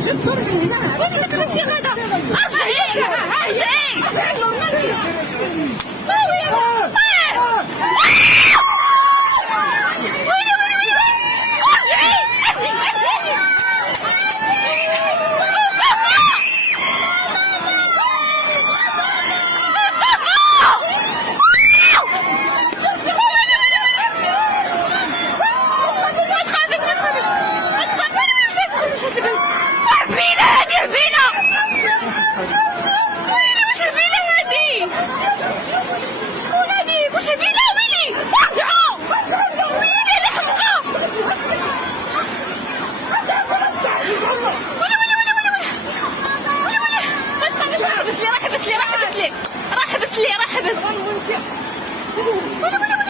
شدوا من هنا. وين هذاك ماشي غدا. ارجع عليك. ارجعي. ارجعي.